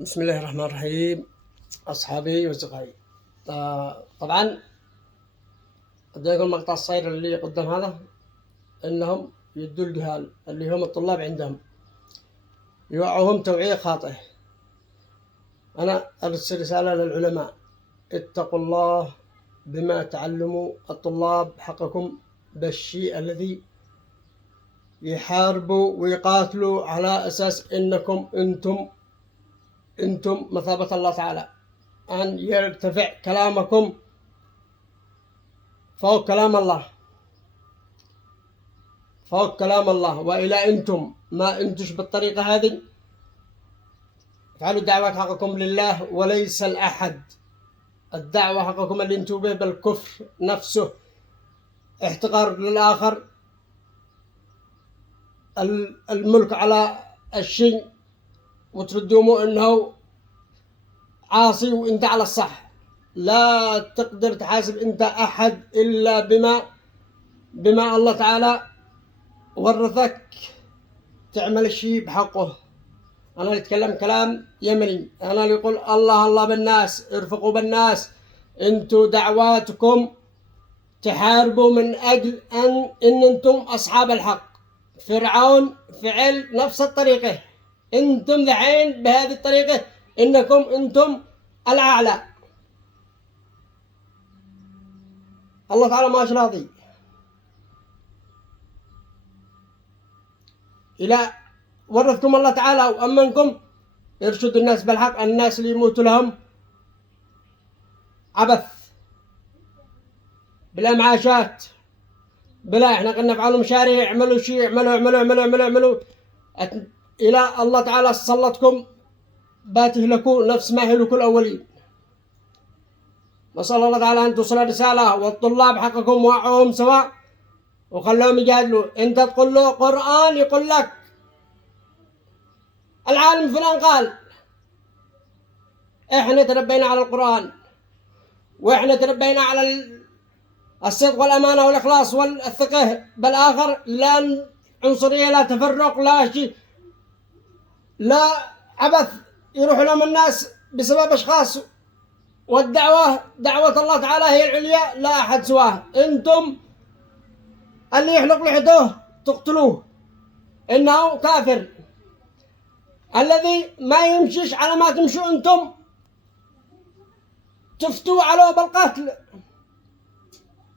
بسم الله الرحمن الرحيم. أصحابي وأصدقائي، طبعا أديكم المقطع الصغير اللي قدام هذا إنهم يدوا الجهال اللي هم الطلاب عندهم يوعوهم توعية خاطئة. أنا أرسل رسالة للعلماء: اتقوا الله بما تعلموا الطلاب حقكم بالشيء الذي يحاربوا ويقاتلوا على أساس إنكم أنتم مثابة الله تعالى، أن يرتفع كلامكم فوق كلام الله، فوق كلام الله. وإلى أنتم ما أنتش بالطريقة هذه افعلوا الدعوة حقكم لله وليس الأحد. الدعوة حقكم اللي انتم به بالكفر نفسه، احتقار للآخر، الملك على الشيء وتردومه انه عاصي وانت على الصح. لا تقدر تحاسب انت احد الا بما الله تعالى ورثك تعمل الشيء بحقه. انا اللي اتكلم كلام يمني، انا اللي يقول الله الله بالناس، ارفقوا بالناس. انتوا دعواتكم تحاربوا من اجل ان انتم اصحاب الحق. فرعون فعل نفس الطريقة، انتم دحين بهذه الطريقة انكم انتم الاعلى. الله تعالى ماش راضي. الى ورثكم الله تعالى وامنكم يرشد الناس بالحق. الناس اللي يموتوا لهم عبث بلا معاشات، بلا احنا قلنا افعلوا مشاريع، اعملوا شيء، اعملوا الى الله تعالى سلطكم باتهلكوا نفس ما هلكوا الاولين. نسأل الله تعالى ان توصل الرسالة والطلاب حقكم وعوهم سواء وخلوهم يجادلوا. انت تقول له قرآن يقول لك العالم فلان قال. احنا تربينا على القرآن، واحنا تربينا على الصدق والأمانة والإخلاص والثقة بالآخر، لا عنصرية، لا تفرق، لا شيء، لا عبث يروح لهم الناس بسبب أشخاص. والدعوة دعوة الله تعالى هي العليا، لا أحد سواه. أنتم اللي يحلق لحيته تقتلوه إنه كافر. الذي ما يمشيش على ما تمشوا أنتم تفتوا عليه بالقتل،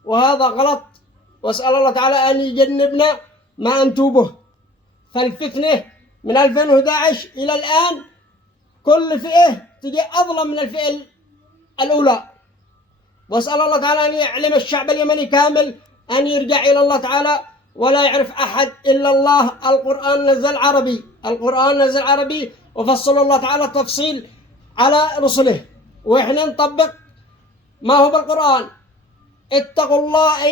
وهذا غلط. واسأل الله تعالى أن يجنبنا ما أنتم به. فالفتنة من 2011 إلى الآن كل فئة تجي أظلم من الفئة الأولى. واسأل الله تعالى أن يعلم الشعب اليمني كامل أن يرجع إلى الله تعالى ولا يعرف أحد إلا الله. القرآن نزل عربي، القرآن نزل عربي وفصل الله تعالى تفصيل على رسله، وإحنا نطبق ما هو بالقرآن. اتقوا الله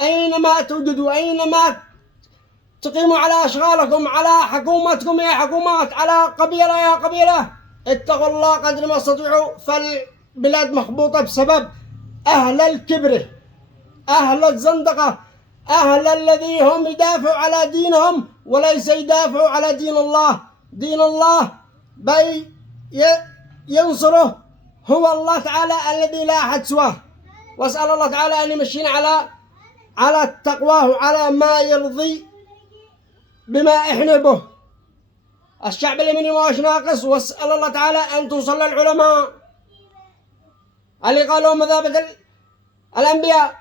أينما توجدوا، أينما تقيموا على أشغالكم، على حكومتكم يا حكومات، على قبيلة يا قبيلة. اتقوا الله قدر ما استطيعوا. فالبلاد مخبوطة بسبب أهل الكبر، أهل الزندقة، أهل الذي هم يدافعوا على دينهم وليس يدافعوا على دين الله. دين الله ينصره هو الله تعالى الذي لا أحد سواه. واسأل الله تعالى أن يمشينا على التقوى وعلى ما يرضي بما إحنا به. الشعب اليمني ما هوش ناقص. واسأل الله تعالى أن توصل للعلماء اللي قالوا مذابة الأنبياء: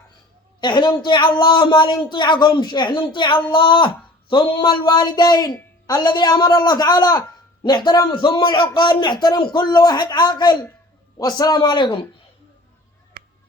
إحنا نطيع الله ما نطيعكمش، إحنا نطيع الله ثم الوالدين الذي أمر الله تعالى نحترم، ثم العقال نحترم كل واحد عاقل. والسلام عليكم.